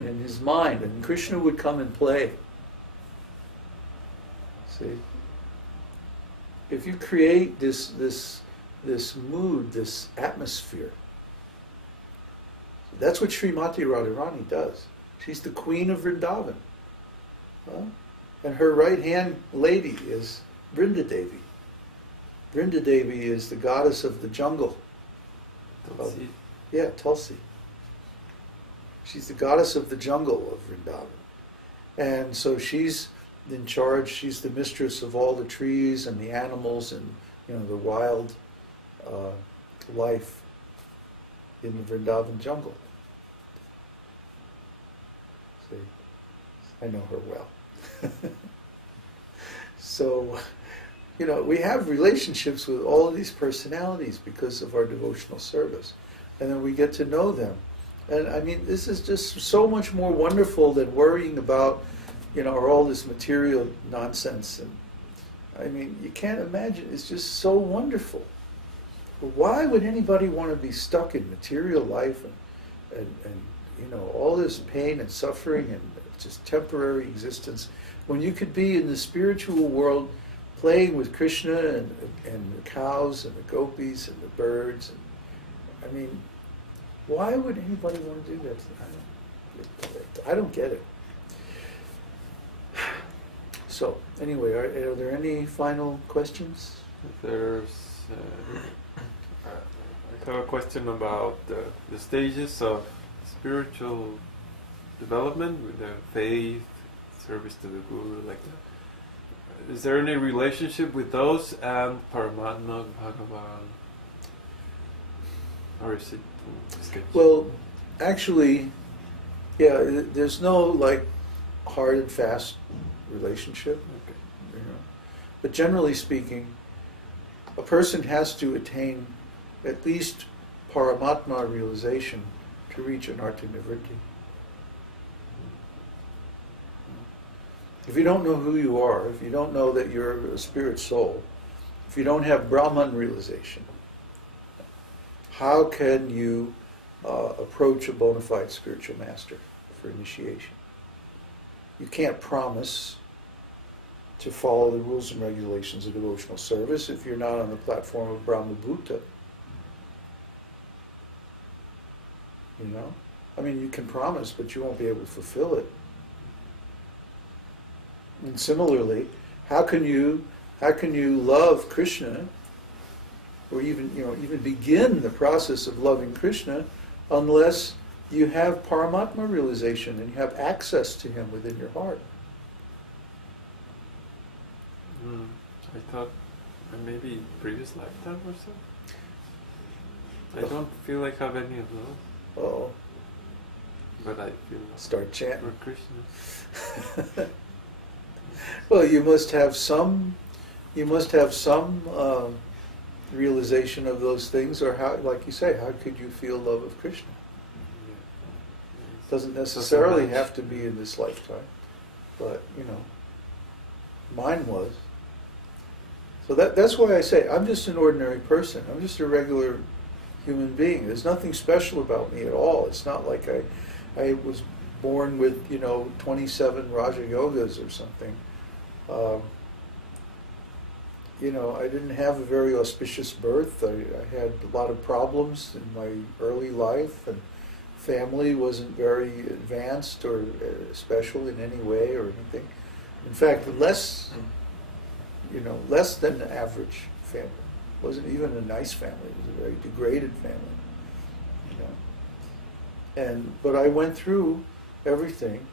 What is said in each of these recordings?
in his mind, and Krishna would come and play. See, if you create this mood, this atmosphere, that's what Srimati Radharani does. She's the queen of Vrindavan. Huh? And her right-hand lady is Vrinda Devi. Vrinda Devi is the goddess of the jungle. Tulsi. Yeah, Tulsi. She's the goddess of the jungle of Vrindavan. And so she's in charge, she's the mistress of all the trees and the animals and, you know, the wild life in the Vrindavan jungle. See, I know her well. So, you know, we have relationships with all of these personalities because of our devotional service. And then we get to know them. And I mean, this is just so much more wonderful than worrying about, you know, all this material nonsense. And I mean, you can't imagine, it's just so wonderful. Why would anybody want to be stuck in material life and you know, all this pain and suffering and just temporary existence, when you could be in the spiritual world playing with Krishna and the cows and the gopis and the birds? And, I mean, why would anybody want to do that? I don't get it. So, anyway, are there any final questions? There's, I have a question about the stages of spiritual development with the faith, service to the Guru, like that. Is there any relationship with those and Paramatma, Bhagavan? Or is it sketchy? Well, actually, yeah, there's no like hard and fast relationship. Okay. You know. But generally speaking, a person has to attain at least Paramatma realization to reach anartha nivritti. If you don't know who you are, if you don't know that you're a spirit soul, if you don't have Brahman realization, how can you approach a bona fide spiritual master for initiation? You can't promise to follow the rules and regulations of devotional service if you're not on the platform of Brahma Bhuta. You know? I mean, you can promise, but you won't be able to fulfill it. And similarly, how can you love Krishna, or even begin the process of loving Krishna, unless you have Paramatma realization and you have access to Him within your heart? I thought maybe previous lifetime or so. I don't feel like I have any of those. Oh. But I feel Start chanting. for Krishna. Well, you must have some realization of those things, or how, like you say, how could you feel love of Krishna? Doesn't necessarily have to be in this lifetime, but you know, mine was. So that's why I say I'm just an ordinary person. I'm just a regular human being. There's nothing special about me at all. It's not like I was born with 27 Raja Yogas or something. I didn't have a very auspicious birth. I had a lot of problems in my early life, and family wasn't very advanced or special in any way or anything. In fact, less than the average family. It wasn't even a nice family. It was a very degraded family. But I went through everything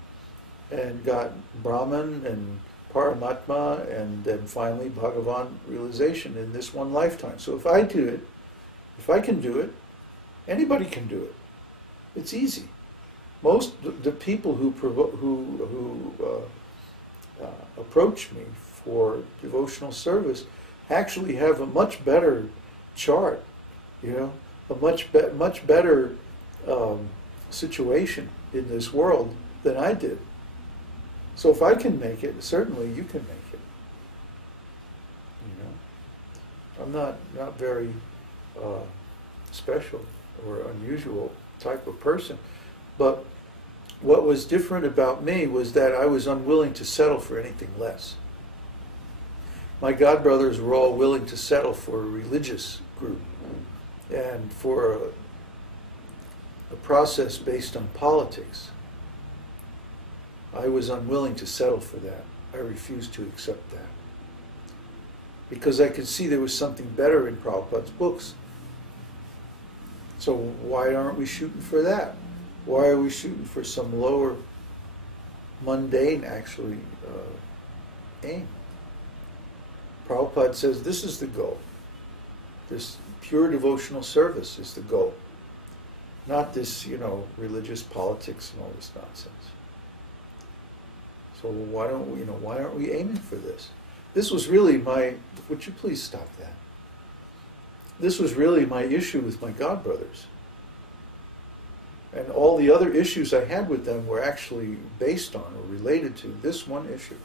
and got Brahman and Paramatma and then finally Bhagavan realization in this one lifetime. So if I do it, if I can do it, anybody can do it. It's easy. Most the people who approach me for devotional service actually have a much better chart, a much better situation in this world than I did. So if I can make it, certainly you can make it. I'm not very special or unusual type of person, but what was different about me was that I was unwilling to settle for anything less. My godbrothers were all willing to settle for a religious group and for a process based on politics. I was unwilling to settle for that. I refused to accept that. Because I could see there was something better in Prabhupada's books. So why aren't we shooting for that? Why are we shooting for some lower, mundane, actually, aim? Prabhupada says this is the goal. This pure devotional service is the goal. Not this, religious politics and all this nonsense. So why aren't we aiming for this? This was really would you please stop that? This was really my issue with my godbrothers. And all the other issues I had with them were actually based on or related to this one issue.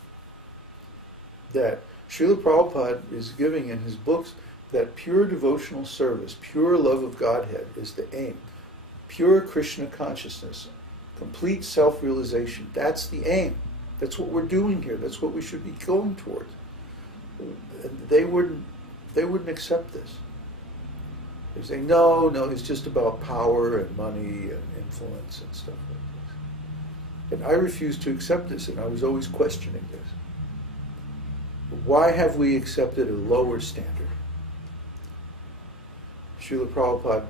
That Śrīla Prabhupada is giving in his books that pure devotional service, pure love of Godhead is the aim. Pure Kṛṣṇa consciousness, complete self-realization, that's the aim. That's what we're doing here. That's what we should be going towards. They wouldn't accept this. They say, no, it's just about power and money and influence and stuff like this. And I refused to accept this, and I was always questioning this. Why have we accepted a lower standard? Śrīla Prabhupada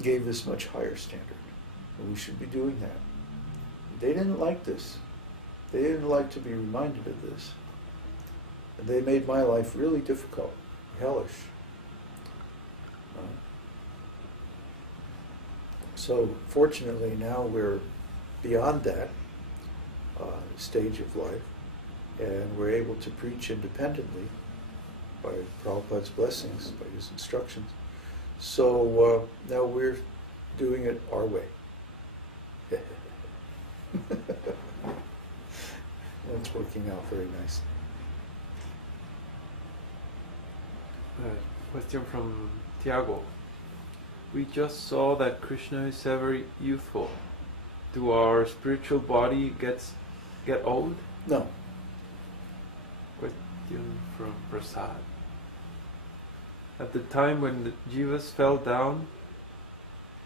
gave this much higher standard, and we should be doing that. They didn't like this. They didn't like to be reminded of this. And they made my life really difficult, hellish. So fortunately now we're beyond that stage of life, and we're able to preach independently by Prabhupada's blessings, by his instructions. So now we're doing it our way. It's working out very nicely. Question from Tiago. We just saw that Krishna is ever youthful. Do our spiritual body get old? No. Question from Prasad. At the time when the jivas fell down,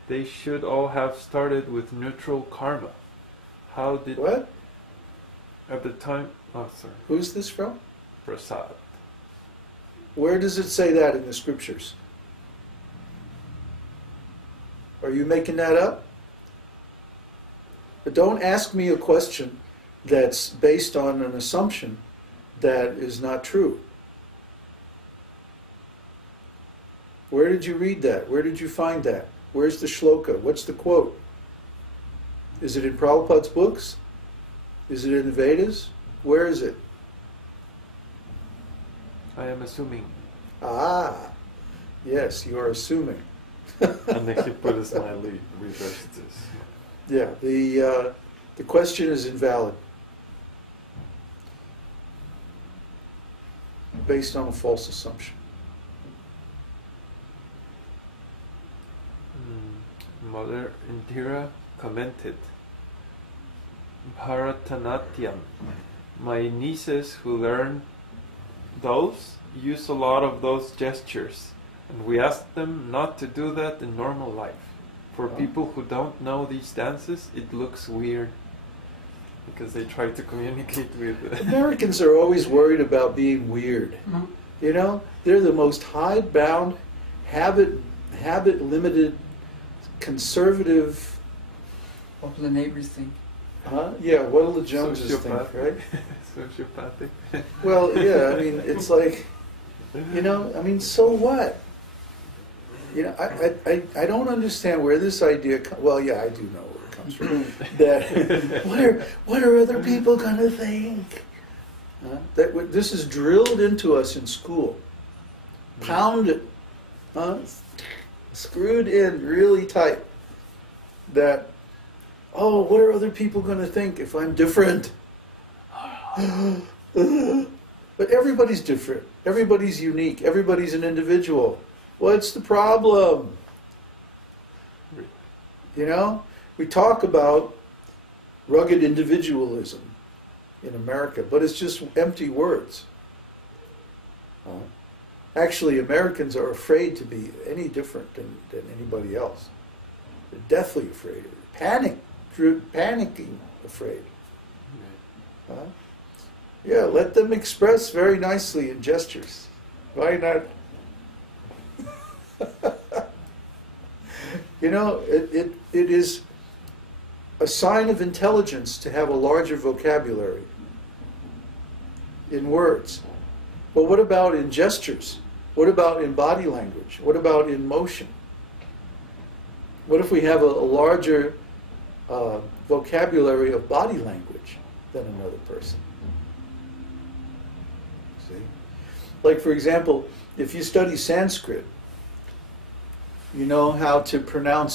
they should all have started with neutral karma. How did... What? At the time... Oh, sorry. Who's this from? Prasad. Where does it say that in the scriptures? Are you making that up? But don't ask me a question that's based on an assumption that is not true. Where did you read that? Where did you find that? Where's the shloka? What's the quote? Is it in Prabhupada's books? Is it in the Vedas? Where is it? I am assuming. Ah, yes, you are assuming. And then he put a smiley, reversed this. Yeah, the question is invalid. Based on a false assumption. Mother Indira commented, Bharatanatyam. My nieces who learn those use a lot of those gestures, and we ask them not to do that in normal life. For people who don't know these dances, it looks weird because they try to communicate with Americans are always worried about being weird. Mm-hmm. You know, they're the most hidebound, habit-limited, conservative. What do the neighbors think? Huh? Yeah, what'll the Joneses think, right? Sociopathic. Well, yeah, I mean, it's like, so what? I don't understand where this idea well, yeah, I do know where it comes from. That what are other people going to think? That this is drilled into us in school. Pounded, screwed in really tight. That, what are other people going to think if I'm different? But everybody's different. Everybody's unique. Everybody's an individual. What's the problem? We talk about rugged individualism in America, but it's just empty words. Actually, Americans are afraid to be any different than anybody else. They're deathly afraid. Panicking afraid. Yeah, let them express very nicely in gestures. Why not? You know, it is a sign of intelligence to have a larger vocabulary in words. But what about in gestures? What about in body language? What about in motion? What if we have a larger vocabulary of body language than another person? See? Like, for example, if you study Sanskrit, you know how to pronounce